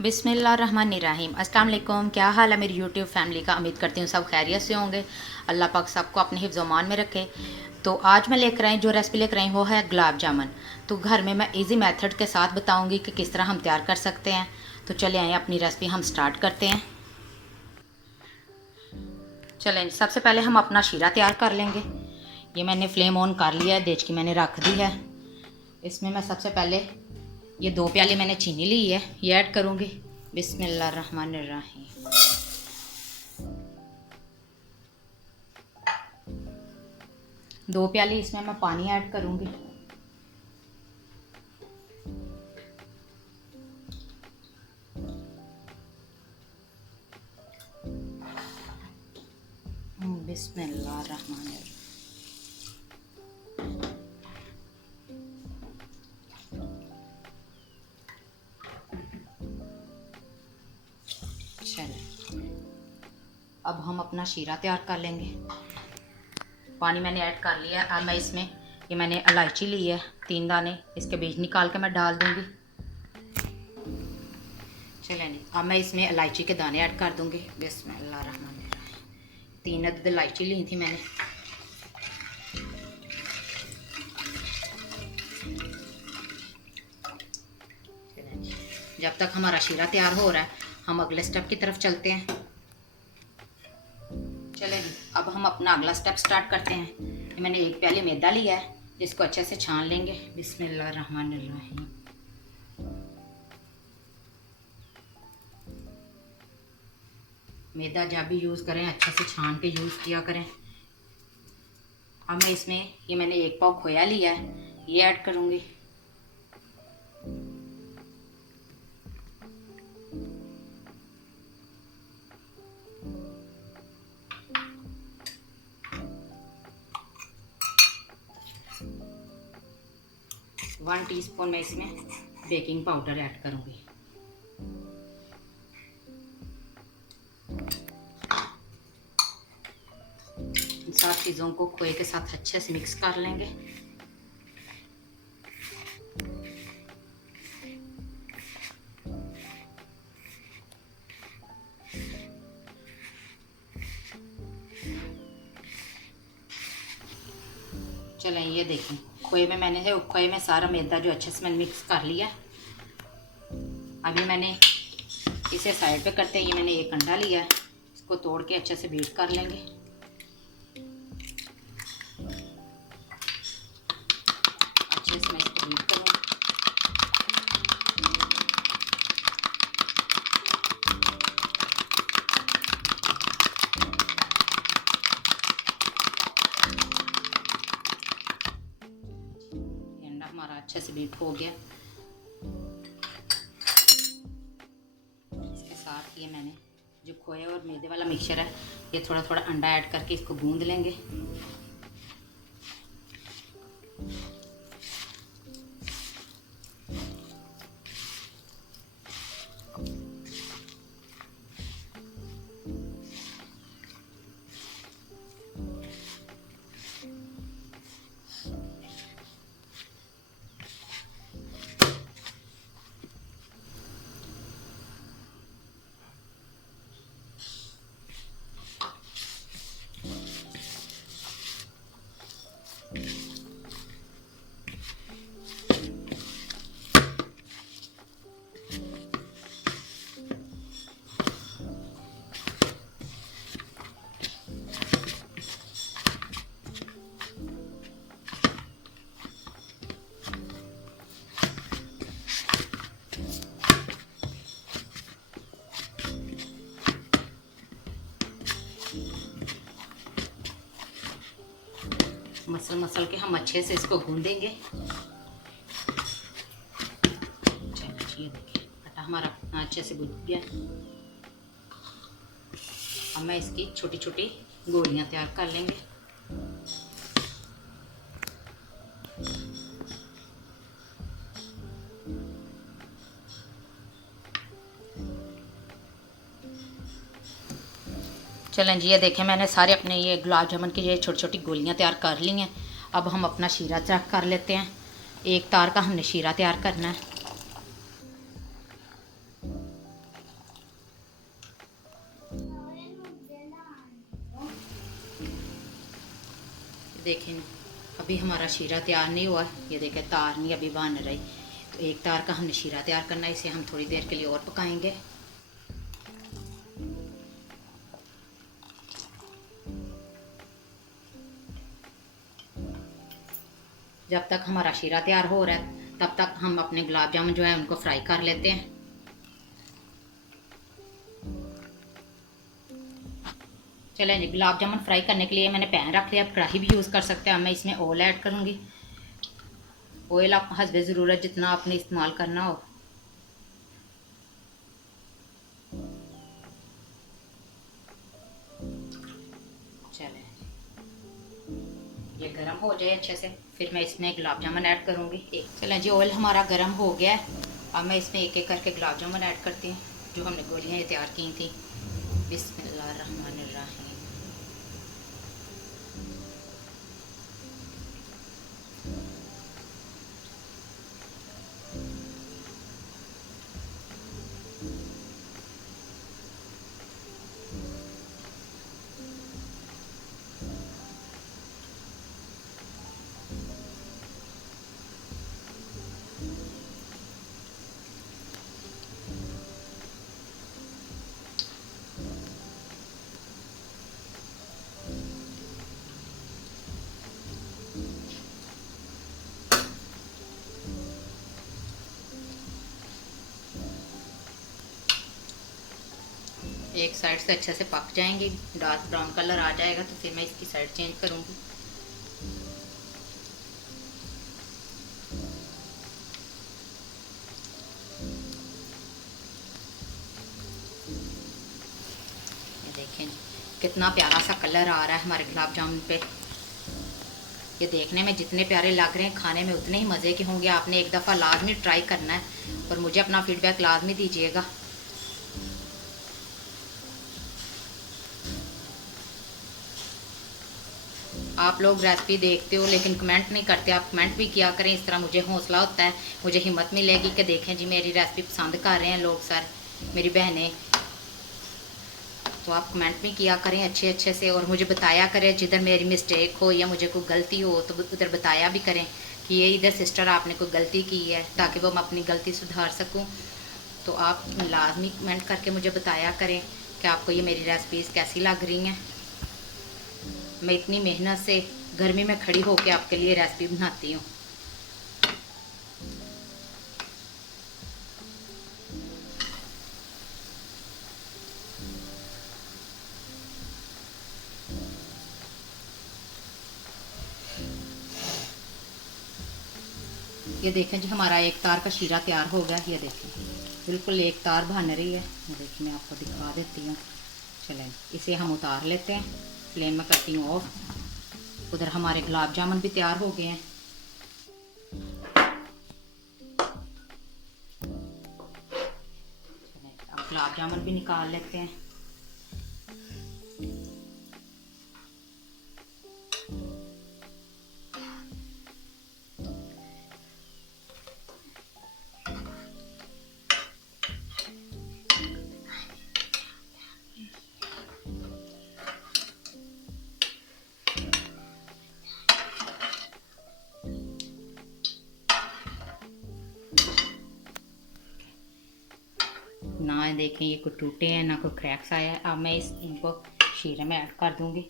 बिस्मिल्लाहिर्रहमानिर्रहीम। अस्सलाम वालेकुम। क्या हाल है मेरी यूट्यूब फैमिली का। उम्मीद करती हूँ सब खैरियत से होंगे। अल्लाह पाक सबको अपने हिफ्ज़ मान में रखे। तो आज मैं लेकर आई जो रेसिपी लेकर आई वो है गुलाब जामुन। तो घर में मैं इजी मेथड के साथ बताऊँगी कि किस तरह हम तैयार कर सकते हैं। तो चले आए अपनी रेसिपी हम स्टार्ट करते हैं। चलें, सबसे पहले हम अपना शीरा तैयार कर लेंगे। ये मैंने फ्लेम ऑन कर लिया है, देच की मैंने रख दी है। इसमें मैं सबसे पहले ये 2 प्याली मैंने चीनी ली है, ये ऐड करूँगी। बिस्मिल्लाहिर्रहमानिर्रहीम। 2 प्याली इसमें मैं पानी ऐड करूँगी। बिस्मिल्लाहिर्रहमानिर्रहीम। चलें, अब हम अपना शीरा तैयार कर लेंगे। पानी मैंने ऐड कर लिया। अब मैं इसमें ये मैंने इलायची ली है 3 दाने, इसके बीज निकाल के मैं डाल दूँगी। चलें, अब मैं इसमें इलायची के दाने ऐड कर दूँगी। बिस्मिल्लाहिर्रहमानिर्रहीम। 3 अदद इलायची ली थी मैंने। जब तक हमारा शीरा तैयार हो रहा है हम अगले स्टेप की तरफ चलते हैं। चलें, अब हम अपना अगला स्टेप स्टार्ट करते हैं। मैंने 1 प्याली मैदा लिया है, जिसको अच्छे से छान लेंगे। बिस्मिल्लाहिर्रहमानिर्रहीम। मैदा जब भी यूज़ करें अच्छे से छान के यूज़ किया करें। अब मैं इसमें ये मैंने 1 पाव खोया लिया है, ये ऐड करूँगी। वन टीस्पून मैं इसमें बेकिंग पाउडर ऐड करूँगी। इन सब चीज़ों को खोए के साथ अच्छे से मिक्स कर लेंगे। चलें, ये देखें खोए में सारा मैदा जो अच्छे से मैंने मिक्स कर लिया। अभी मैंने इसे साइड पे करते हैं। ये मैंने 1 अंडा लिया है, इसको तोड़ के अच्छे से बीट कर लेंगे। अच्छे से मैं इसको बीट करूँगी। अंडा हमारा अच्छे से बीट हो गया। इसके साथ ये मैंने जो खोए और मैदे वाला मिक्सचर है, ये थोड़ा थोड़ा अंडा ऐड करके इसको गूंद लेंगे। मसल के हम अच्छे से इसको गूंदेंगे। चलिए, ये देखिए आटा हमारा अच्छे से गूंद गया। अब मैं इसकी छोटी छोटी गोलियां तैयार कर लेंगे। चलें जी, ये देखें मैंने सारे अपने ये गुलाब जामुन की ये छोटी छोटी गोलियां तैयार कर ली हैं। अब हम अपना शीरा चेक कर लेते हैं। 1 तार का हमने शीरा तैयार करना है। देखें अभी हमारा शीरा तैयार नहीं हुआ, ये देखें तार नहीं अभी बन रही। तो एक तार का हमने शीरा तैयार करना है, इसे हम थोड़ी देर के लिए और पकाएंगे। जब तक हमारा शीरा तैयार हो रहा है तब तक हम अपने गुलाब जामुन जो है उनको फ्राई कर लेते हैं। चलें जी, गुलाब जामुन फ्राई करने के लिए मैंने पैन रख लिया। आप कढ़ाई भी यूज़ कर सकते हैं। मैं इसमें ऑयल ऐड करूँगी। ऑयल आप हस्बे ज़रूरत जितना आपने इस्तेमाल करना हो। चलें, ये गरम हो जाए अच्छे से, फिर मैं इसमें गुलाब जामुन ऐड करूँगी। चलें जी, ऑयल हमारा गरम हो गया है। अब मैं इसमें एक एक करके गुलाब जामुन ऐड करती हूँ जो हमने गोलियाँ तैयार की थी। बिस्मिल्लाहिर्रहमानिर्रहीम। एक साइड से अच्छे से पक जाएंगे, डार्क ब्राउन कलर आ जाएगा तो फिर मैं इसकी साइड चेंज करूँगी। ये देखें कितना प्यारा सा कलर आ रहा है हमारे गुलाब जामुन पे। ये देखने में जितने प्यारे लग रहे हैं खाने में उतने ही मज़े के होंगे। आपने एक दफ़ा लाजमी ट्राई करना है और मुझे अपना फीडबैक लाजमी दीजिएगा। आप लोग रेसिपी देखते हो लेकिन कमेंट नहीं करते। आप कमेंट भी किया करें, इस तरह मुझे हौसला होता है, मुझे हिम्मत मिलेगी कि देखें जी मेरी रेसिपी पसंद कर रहे हैं लोग, सर मेरी बहनें। तो आप कमेंट भी किया करें अच्छे अच्छे से और मुझे बताया करें जिधर मेरी मिस्टेक हो या मुझे कोई गलती हो तो उधर बताया भी करें कि ये इधर सिस्टर आपने कोई गलती की है, ताकि वो मैं अपनी गलती सुधार सकूं। तो आप लाजमी कमेंट करके मुझे बताया करें कि आपको ये मेरी रेसिपीज़ कैसी लग रही हैं। मैं इतनी मेहनत से गर्मी में खड़ी होकर आपके लिए रेसिपी बनाती हूँ। ये देखें जी, हमारा एक तार का शीरा तैयार हो गया। ये देखें बिल्कुल एक तार बन रही है। ये देखिए मैं आपको दिखा देती हूँ। चलें इसे हम उतार लेते हैं। फ्लेम में करती हूँ ऑफ। उधर हमारे गुलाब जामुन भी तैयार हो गए हैं। अब गुलाब जामुन भी निकाल लेते हैं। ना देखें ये कोई टूटे हैं ना कोई क्रैक्स आया है। अब मैं इनको शीरे में ऐड कर दूंगी।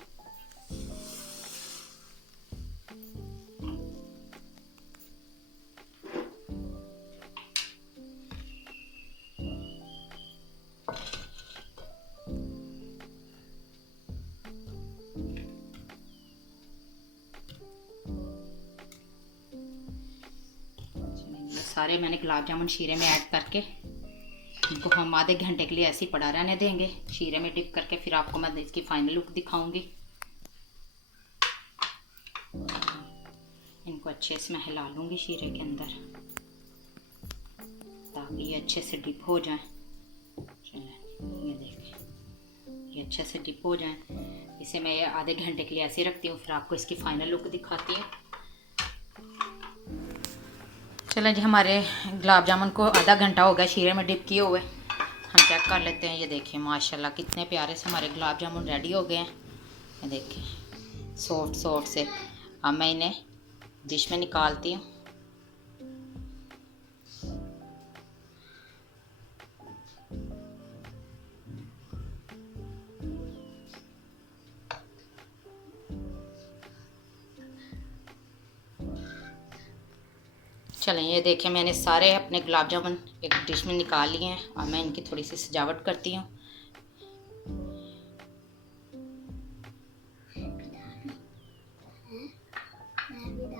सारे मैंने गुलाब जामुन शीरे में ऐड करके इनको हम आधे घंटे के लिए ऐसे ही पड़ा रहने देंगे शीरे में डिप करके। फिर आपको मैं इसकी फाइनल लुक दिखाऊंगी। इनको अच्छे से मैं हिला लूँगी शीरे के अंदर ताकि ये अच्छे से डिप हो जाए। चलें ये देखें ये अच्छे से डिप हो जाए। इसे मैं आधे घंटे के लिए ऐसे रखती हूँ, फिर आपको इसकी फाइनल लुक दिखाती हूँ। चलें जी, हमारे गुलाब जामुन को आधा घंटा हो गया शीरे में डिप किए हुए। हम चेक कर लेते हैं। ये देखिए माशाल्लाह कितने प्यारे से हमारे गुलाब जामुन रेडी हो गए हैं। ये देखिए सॉफ्ट सॉफ्ट से। अब मैं इन्हें डिश में निकालती हूँ। चलें, ये देखिए मैंने सारे अपने गुलाब जामुन एक डिश में निकाल लिए हैं। अब मैं इनकी थोड़ी सी सजावट करती हूँ।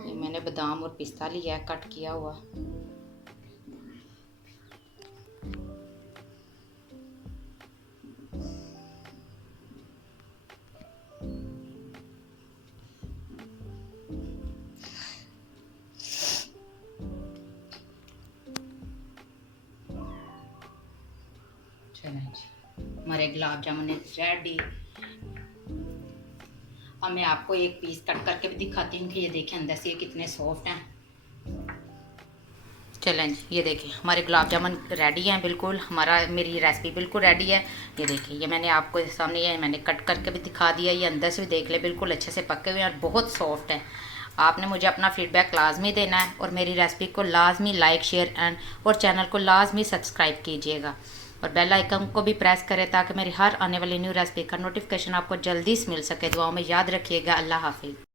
ये मैंने बादाम और पिस्ता लिया है कट किया हुआ। चलें जी, हमारे गुलाब जामुन रेडी। अब मैं आपको एक पीस कट करके भी दिखाती हूँ कि ये देखें अंदर से ये कितने सॉफ्ट हैं। चलें जी, ये देखिए हमारे गुलाब जामुन रेडी हैं बिल्कुल। मेरी रेसिपी बिल्कुल रेडी है। ये देखिए, ये मैंने आपको सामने ये मैंने कट करके भी दिखा दिया। ये अंदर से भी देख ले बिल्कुल अच्छे से पके हुए हैं और बहुत सॉफ्ट है। आपने मुझे अपना फीडबैक लाजमी देना है और मेरी रेसिपी को लाजमी लाइक शेयर एंड और चैनल को लाजमी सब्सक्राइब कीजिएगा और बेल आइकन को भी प्रेस करें ताकि मेरी हर आने वाली न्यू रेसिपी का नोटिफिकेशन आपको जल्दी से मिल सके। दुआओं में याद रखिएगा। अल्लाह हाफिज़।